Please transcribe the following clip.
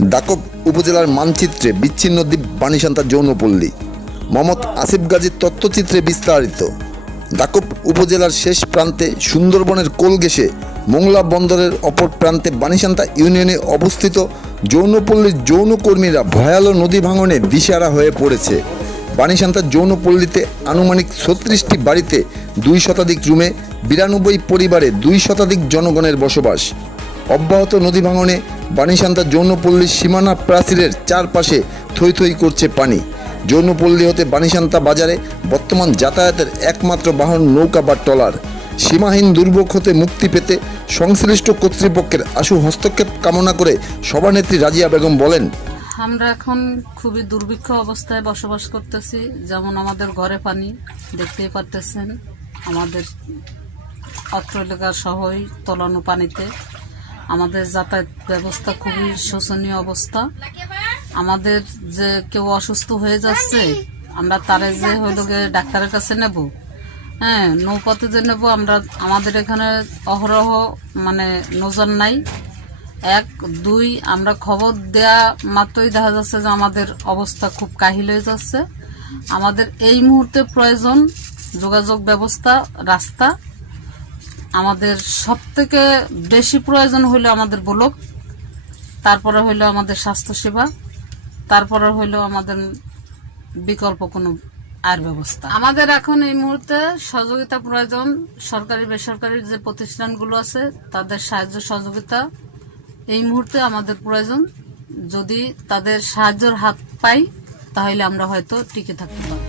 দাকব উপজেলার মানচিত্রে বিচ্ছিন্ন দ্বীপ বাণীসান্তা যৌনপল্লী। মোহাম্মদ আসিফ গাজীর তথ্যচিত্রে বিস্তারিত। দাকব উপজেলার শেষ প্রান্তে সুন্দরবনের কোল ঘেঁষে মোংলা বন্দরের অপর প্রান্তে বাণীসান্তা ইউনিয়নে অবস্থিত যৌনপল্লীর যৌনকর্মীরা ভয়ালো নদী ভাঙনে দিশারা হয়ে পড়েছে। বাণীসান্তা যৌনপল্লীতে আনুমানিক ছত্রিশটি বাড়িতে দুই শতাধিক রুমে বিরানব্বই পরিবারে দুই শতাধিক জনগণের বসবাস। অব্যাহত নদী ভাঙনে বাণীসান্তা যৌনপল্লীর সীমানা প্রাচীরের চারপাশে থই থই করছে পানি। যৌনপল্লী হতে বাণীসান্তা বাজারে বর্তমান যাতায়াতের একমাত্র বাহন নৌকা বা ট্রলার। সীমাহীন দুর্ভোগ হতে মুক্তি পেতে সংশ্লিষ্ট কর্তৃপক্ষের আশু হস্তক্ষেপ কামনা করে সভানেত্রী রাজিয়া বেগম বলেন, আমরা এখন খুবই দুর্ভিক্ষ অবস্থায় বসবাস করতেছি। যেমন আমাদের ঘরে পানি, দেখতেই পারতেছেন, আমাদের অত্র এলাকার সহই তলানো পানিতে। আমাদের যাতায়াত ব্যবস্থা খুবই শোচনীয় অবস্থা। আমাদের যে কেউ অসুস্থ হয়ে যাচ্ছে, আমরা তারে যে হইল গিয়ে ডাক্তারের কাছে নেব। হ্যাঁ নৌপথে যে নেব, আমরা, আমাদের এখানে অহরহ মানে নজর নাই। এক, দুই, আমরা খবর দেয়া মাত্রই দেখা যাচ্ছে যে আমাদের অবস্থা খুব কাহিল হয়ে যাচ্ছে। আমাদের এই মুহূর্তে প্রয়োজন যোগাযোগ ব্যবস্থা, রাস্তা। আমাদের সব থেকে বেশি প্রয়োজন হইল আমাদের ব্লক তারপরে হইল আমাদের স্বাস্থ্যসেবা, তারপরে হইল আমাদের বিকল্প কোনো আর ব্যবস্থা। আমাদের এখন এই মুহূর্তে সহযোগিতা প্রয়োজন, সরকারি, বেসরকারি যে প্রতিষ্ঠানগুলো আছে, তাদের সাহায্য, সহযোগিতা এই মুহূর্তে আমাদের প্রয়োজন। যদি তাদের সাহায্যের হাত পাই, তাহলে আমরা হয়তো টিকে থাকতে পারব।